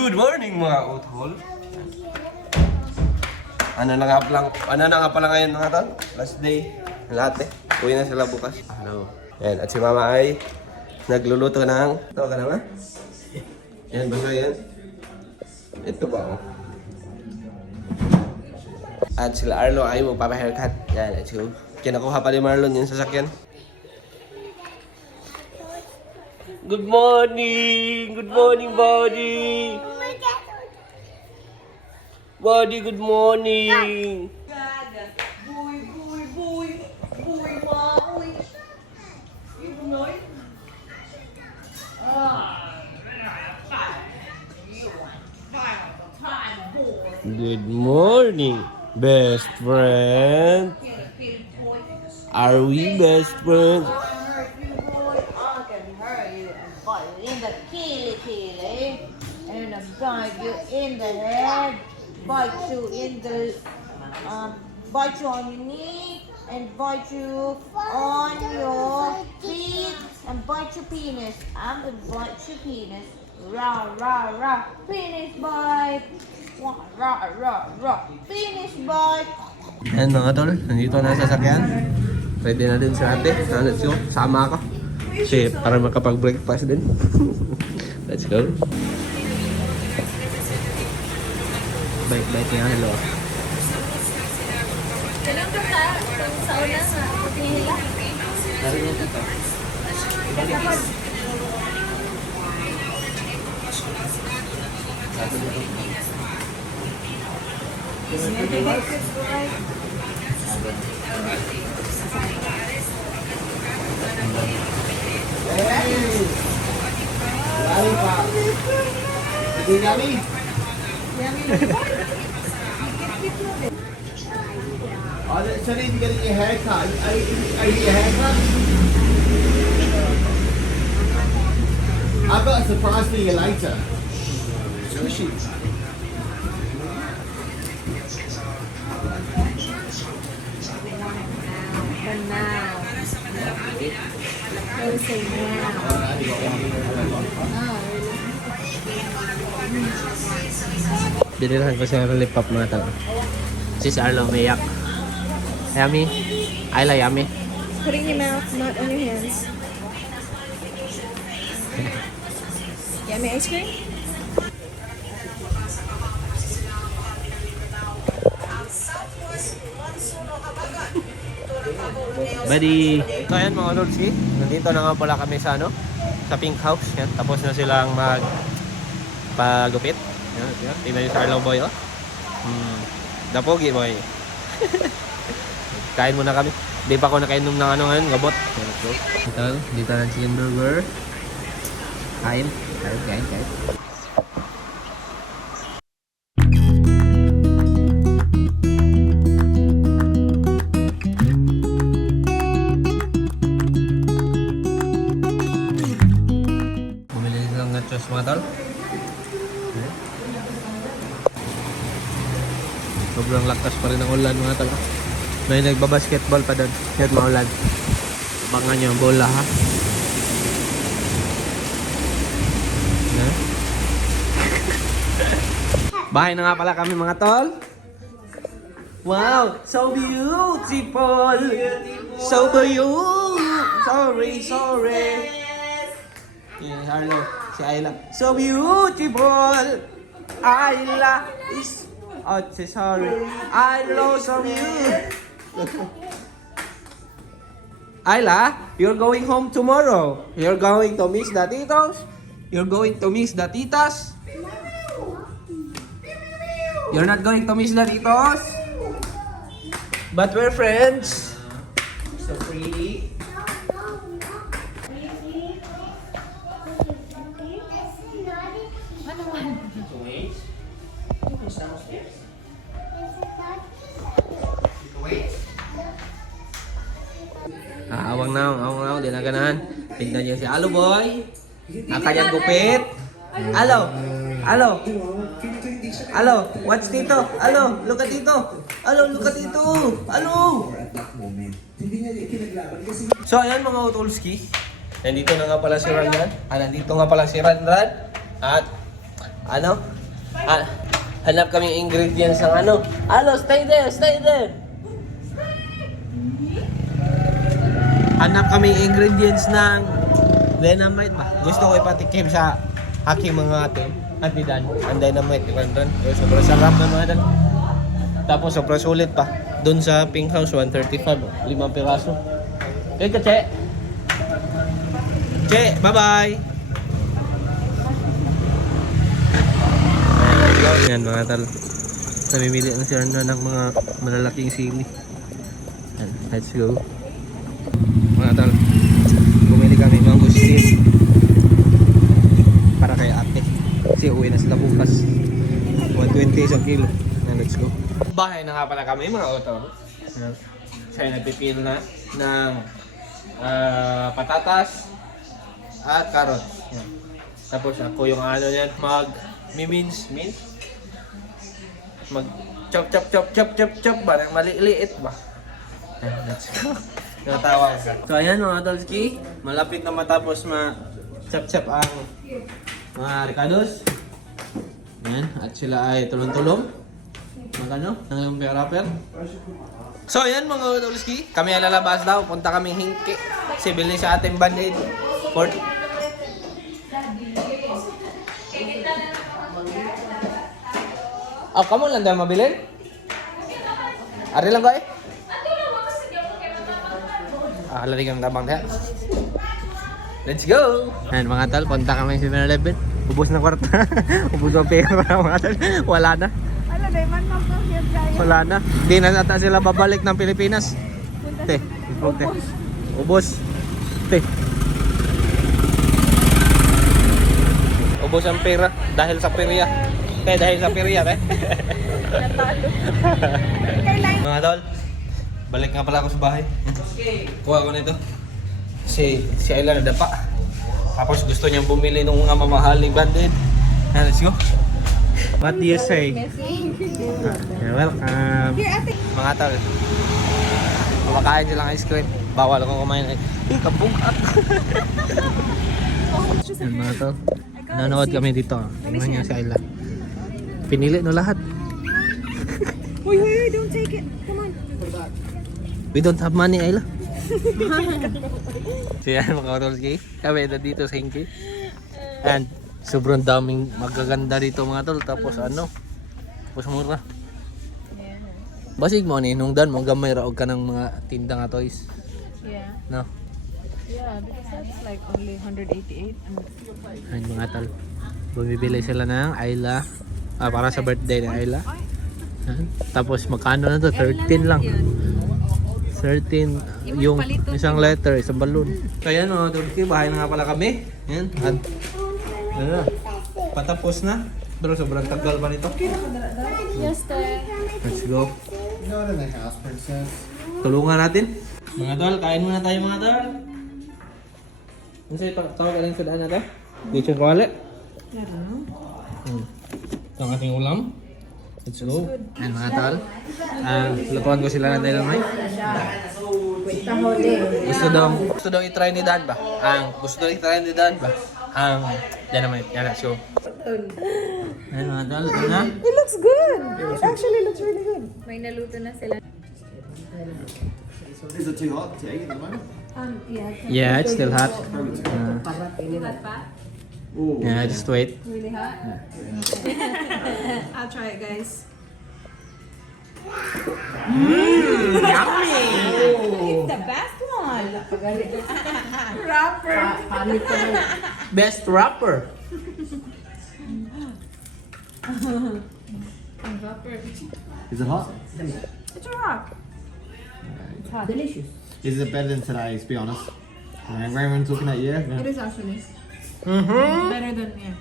Good morning mga utol. Ano na nga pala ngayon mga tol? Last day ng ate. Uwi na sila bukas. Hello. Yan. At si mama ay nagluluto ng... Ito ka naman? Yan, basta yan. Ito ba oh? At sila Arlo ay magpapahaircut. Yan, let's go. Kinakuha pa ni Marlon yung sasakyan. Good morning! Good morning, buddy! Buddy, good morning! Good morning, best friend. Are we best friends? And bite you in the head, bite you in the, bite you on your knee, and bite you on your feet, and bite your penis. I'm gonna bite your penis. Rah, rah, rah. Penis bite. Rah, rah, rah, rah. Penis bite. Ayan mga tol, nandito na sa sasakyan. Pwede na din sa ate. Let's go, sama ako. Kasi para makapag-breakfast din. Let's go. Bait-bait niya, hello. Ganun ka sa una nga. Patingin nila. Narinig ito. So need to get your hair cut. Are you your hair cut? I've got a surprise for you later. Sushi. For now. Don't say now. Binilhan ko siya ng lip pop mga tao. Si Arlo umiyak. Yummy. Ayla, yummy. Put it in your mouth, not on your hands. Yummy ice cream? Buddy! So ayan mga lordski, nandito na nga pala kami sa ano, sa Pink House. Yan. Tapos na silang pagupit. Yan. Tingnan nyo sa Arlo boy oh. Dapogi boy. Kain muna kami. Di pa ako nakainom ng ano ngayon, gabot. Dito na chicken burger. Kain. Bumili ng nachos mga tol. Sobrang lakas pa rin ang ulan mga tol. May nagbabasketball pa doon. Yan maulan. Abangan nyo ang bola ha. Bahay na nga pala kami mga tol. Wow! So beautiful! So beautiful! Sorry! Yeah, Harlow. Si Ayla. So beautiful! Ayla is... Oh, sorry. I love you. Ayla, you're going home tomorrow. You're going to miss the titos. You're going to miss the titas. You're not going to miss the titos. But we're friends. So pretty. Awang na, di na ganahan. Tignan niyo si Alo boy. Ang kanyang gupit. Alo, watch dito. Look at dito. Look at dito. So ayan mga utolski. Nandito na nga pala si Ranran. Nandito nga pala si Ranran. At ano? Hanap kami ingredients ng ano. Ano, stay there, stay there. Hanap kami ingredients ng dynamite ba? Gusto ko ipatikim sa aking mga atidan. Ang dynamite, di ba doon? Sobrang sarap na mga dan. Tapos sobrang sulit pa. Doon sa Pink House, 135. 5 piraso. Okay ka, Che? Che, bye-bye! Yan mga tal. Namimili na sila ng mga malalaking sili. Yan, let's go. Mga tal, bumili kami mangustin para kay ate. Kasi uwi na sila bukas. 120 isang kilo. Yan, let's go. Bahay na nga pala kami mga otol. Siya nagpipil na ng patatas at carrots. Yan. Tapos ako yung ano yan, mag-mince. Mag-chop ba? Nang maliliit ba? Yan, let's go. Natawag ka. So ayan mga Tolski, malapit na matapos ma-chop ang mga ricados. Ayan, at sila ay tulong-tulong. Magano? Ng lumpia wrapper. So ayan mga Tolski, kami ay lalabas daw. Punta kaming hingki. Kasi bili sa ating band-aid. Oh, kamu lang daw mabilin? Ari lang ko eh. Lari kami tabang dahil. Let's go! Ayan mga tal, punta kami sa 7-Eleven. Ubus na kwarta. Ubus ang pera mga tal. Wala na. Wala na. Hindi na ata sila babalik ng Pilipinas. Te, ubos. Te. Ubos ang pera dahil sa perya. Dahil sa perya, mga tol, balik nga pala ako sa bahay. Kuha ko nito. Si Ayla nadapa. Tapos gusto niyang bumili ng mga mamahaling banded. Let's go. What do you say? You're welcome. Mga tol, kumakain silang ice cream. Bawal akong kumain. Kabugat. Yan mga tol. Nanood kami dito. Tingnan niyo si Ayla. Pinili no lahat. Wait, don't take it. Come on. We don't have money, Ayla. So yan mga Tolski, kami na dito sa Hinki. And sobrang daming magaganda dito mga tol. Tapos ano, tapos mura. Basig mo ni, nung dan mo gamay raog ka ng mga tinda nga toys. Yeah. No? Yeah, because that's like only 188. Ayun mga tol, bumibili sila ng Ayla. Para sa birthday ni Ayla. Tapos magkano na to? 13 lang. 13 yung isang letter, isang balloon. Kaya no, Tolski, bahay na nga pala kami. Yan. At patapos na. Pero sobrang tagal pa nito. Yes, sir. Let's go. Not in the house, princess. Tulungan natin. Mga tol, kain muna tayo mga tol. Ano sa'yo, tawag ka lang sa daan na to? Dito ko ulit. Ito ang ating ulam. Let's go. Ayan mga tol. Lutuan ko sila ng dynamite. Gusto daw i-try ni Dan ba? Gusto daw i-try ni Dan ba? Ang dynamite. Yan, let's go. Ayan mga tol. Ito na. It looks good. It actually looks really good. May naluto na sila. Is it too hot to eat at the moment? Yeah, it's still hot. Hot pa? Ooh. Yeah, just wait. Really hot? I'll try it, guys. Yummy! It's the best one. Rapper. Best rapper. Is it hot? It's a rock. It's hot. Delicious. Is it better than today's, be honest? Everyone's looking at you. It is actually. Better than me.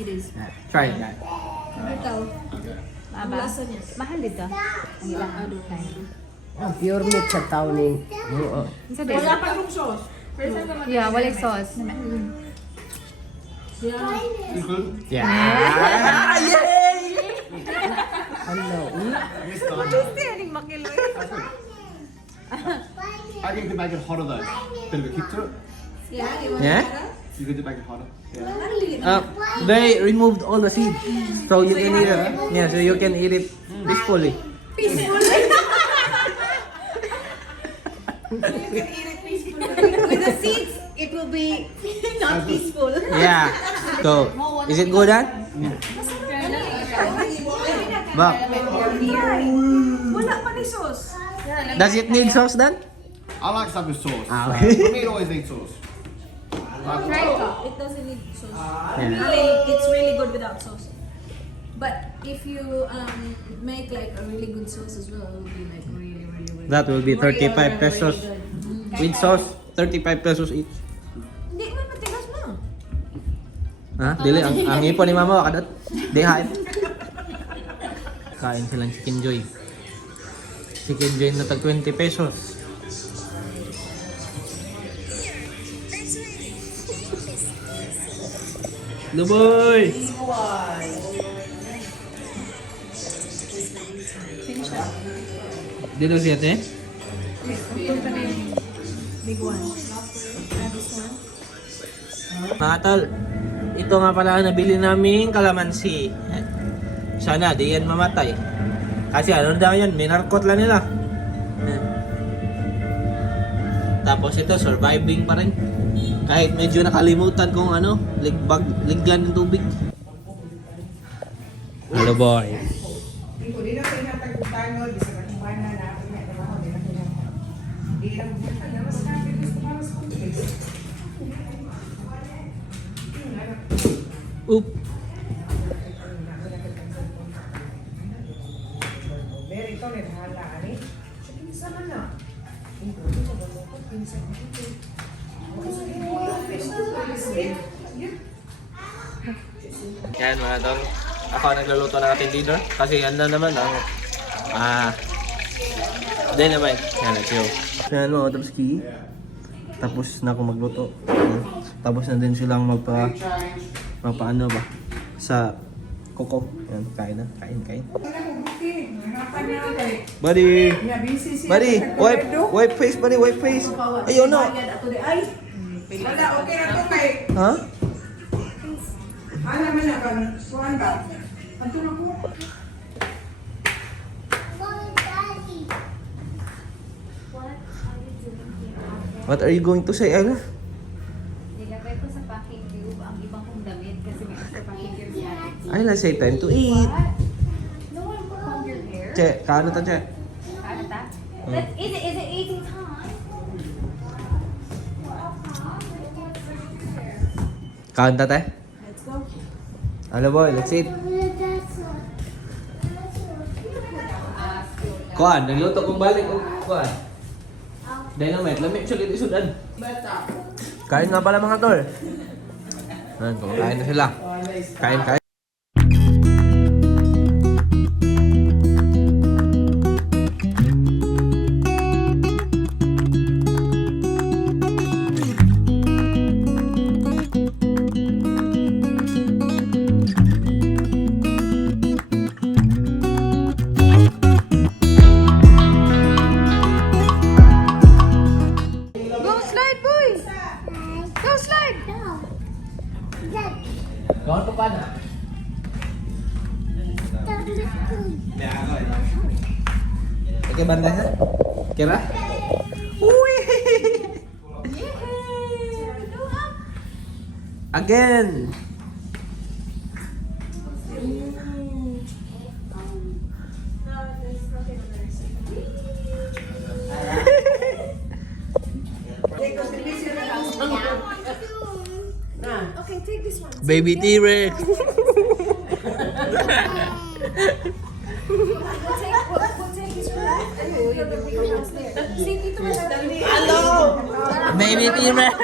It is. Try it, guys. Ito. Ang lasa niya. Mahal dito. Ang ilang Pure meat sa tawning. Wala pa yung sauce. Yeah, walang sauce. Yeah. Hello. Standing makiloy. I think you can make it hotter though. Bit of a kick to it. Yeah, you want Yeah? to You could do back harder. They removed all the seeds, so you can eat it. Yeah, so you can eat it peacefully. With the seeds, it will be not peaceful. Yeah. So, is it good, huh? Bak, Wala pa ni sauce. does it need sauce then? I like stuff with sauce. Ah, So, okay. for me, it always needs sauce. It doesn't need sauce. Yeah. I mean, it's really good without sauce. But if you make like a really good sauce as well, it will be like really, really, really That will be 35 pesos. With sauce, 35 pesos each. Hindi man matigas mo. Ha? Dili, ang ipon ni mama, kadot. Di hain. Kain silang chicken joy. Chicken joy na tag 20 pesos. Luboy! Dito siya, te? Big one. Mga tol, ito nga pala ang nabili naming kalamansi. Sana di yan mamatay. Kasi ano daw yan, minarkot lang nila. Tapos ito, surviving pa rin. Kahit medyo nakalimutan kung ano, liggan ng tubig. Hello boy. Oop. Yan mga tol. Ako ang nagluluto ng ating dinner kasi yan na naman ang dynamite. Yan, let's go. Yan mga tolski. Tapos na ako magluto. Tapos na din silang magpaano ba sa koko. Yan, kain na. Kain. Buddy! Buddy! Wipe face, buddy! Wipe face! Ayaw na! Wala, okay na to kay. Ha? Ano man na ba? Kuhan ba? Ato na ko. What are you going to say, Ella? Nilagay ko sa packing tube ang ibang kong damit kasi may sa packing tube si Ate. Ayla, say time to eat. No one will comb your hair. Che, kaano ta, Che? Ano ta? But is it eating time? Kaon ta, te? Let's go. Ano boy, let's eat. Kuan, nagluto kong balik o kuan. Dynamite, lamig siya dito sudan. Kain nga pala mga tol. Ayan, kumakain na sila. Kain. Go slide, boy! Go slide! Kaon to pa na. Okay, banda ha? Kira? Uy! Again! Okay, take this one. Baby T-Rex! We'll take this one. You're the big house there. See, dito mo siya. Baby T-Rex!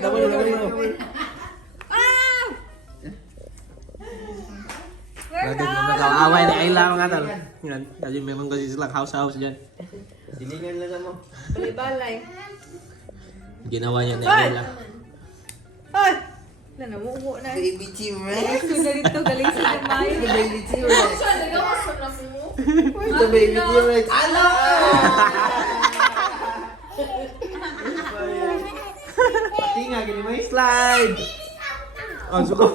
Tabuli. Away na Ayla mga tol. Yan, kasi meron kasi silang house dyan. Dilingan lang mo. Balay-balay. Ginawa niya ni Ayla. Ay! Namuho na. Baby T-Rex. Sudah dito, galing sa damay. Baby T-Rex. Ito Baby T-Rex. Ala! Pati nga, gini mo slide. Oh, suko.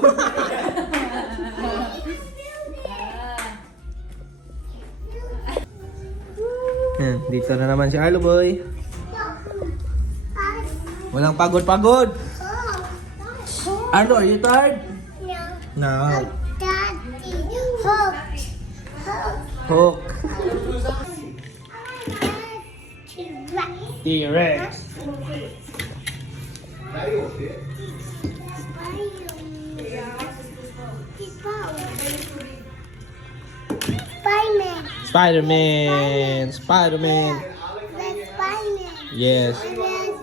Yan, dito na naman si Arlo Boy. Walang pagod-pagod. Arlo, are you tired? No. Hook. T-Rex. Spider-Man. Spider-Man. Yes.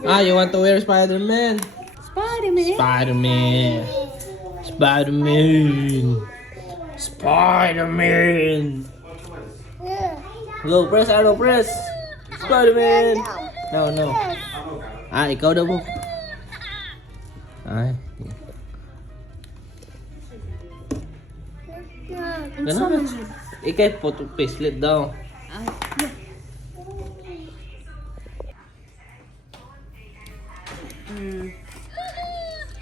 Ah, you want to wear Spider-Man? Spider-Man. Spider-Man. Spider-Man. Spider-Man. Go, press arrow, press. Spider-Man. No, no. Ah, ikaw daw po. Ay. Ganun. Ikay po to pacelet daw.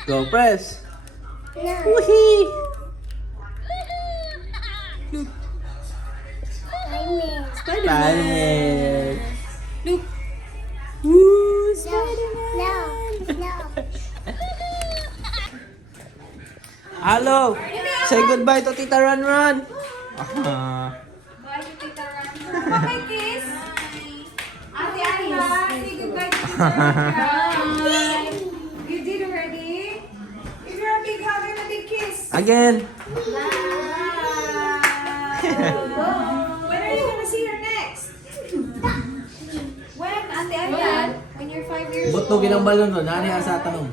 Go, press. Woohee! Spider-Man. Look. Woo, Hello. Say goodbye to Tita Run Run. Ah. Bye to Tita Ran. Bye, kiss. Ate Ayla, say goodbye to Tita Ran. You did already? Give her a big hug and a big kiss. Again. When are you gonna see her next? When, Ate Ayla? When you're 5 years old. Butugin ang balon ron. Nani sa tanong.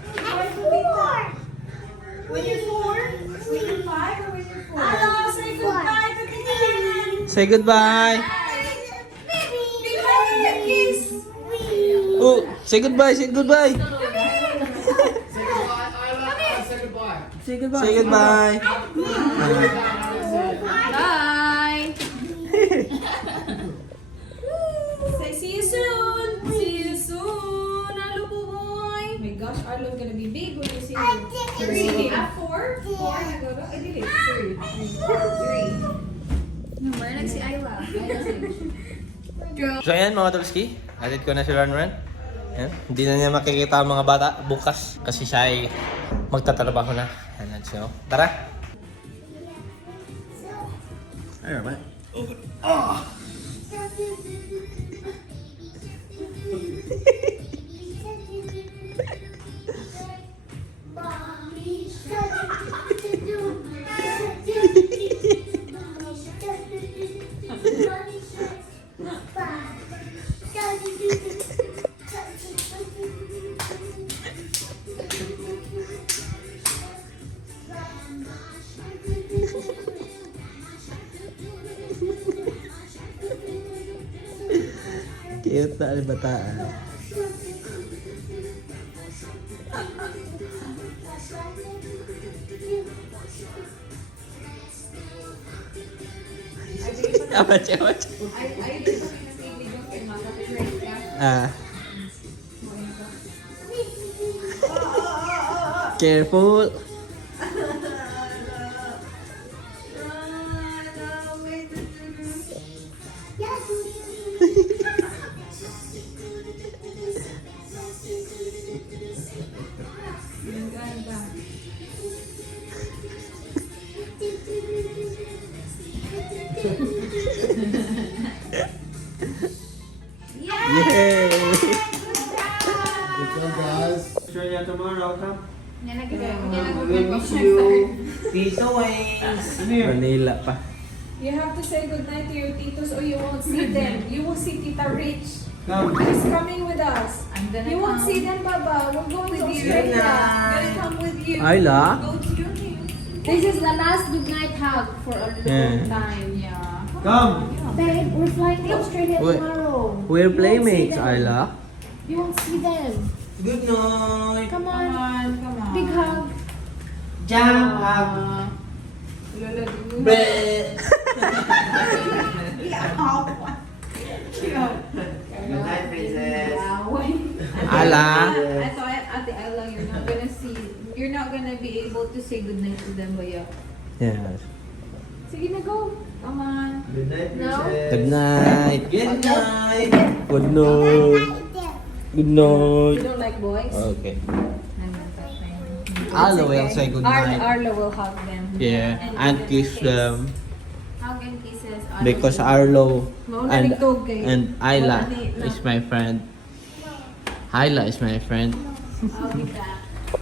When you're 4? When you're 5 or when you're 4? Hello, say goodbye to Tita Ran. Say goodbye. Big hug and a kiss. Oh, say goodbye. Say goodbye. Say goodbye. Say goodbye. Bye. Say see you soon. See you soon. Hello, boy. Oh my gosh, Arlo's gonna be big when you see him. 3. At 4? 4 na go. I did it. 3. 3. No, meron si Ayla. So ayan mga Tolski, atid ko na si Run Run. Ayan. Hindi na niya makikita ang mga bata bukas kasi siya ay magtatrabaho na. Ayan, so, tara! Ayun ba? Cute na bataan. Apa siya? Ah. Careful. Yay! Good job, guys. Sure you tomorrow, come. We miss you. Tito Wings. Manila pa. You have to say goodnight to your titos or you won't see them. You will see Tita Rich. Come. She's coming with us. I'm gonna You won't come. see them, Baba. We're going to With you. Australia. I'm gonna come with you. Ayla? Go to your house. This is the last goodnight hug for a long Yeah. time. Yeah. Come. Babe, we're flying to Australia Wait. tomorrow. We're You won't playmates, see them. Ayla. You won't see them. Good night. Come Come on. on, come on. Big hug. Jump up. Lola, Good night, princess. Ala. Ito, Ate Ella, you're not gonna be able to say goodnight to them, Baya. Yes. Sige na, go. Come on. Good night, No? princess. Good night. Good night. Good night. Good night. You don't like boys? Okay. I'm not that fan. Arlo It's will okay. say good night. Arlo will hug them. Yeah, and kiss them. Hug and kisses. Arlo Because will- Arlo Mauna and nagtog kay- and Ayla Mauna ni- is my friend. Ayla is my friend. I'll be back.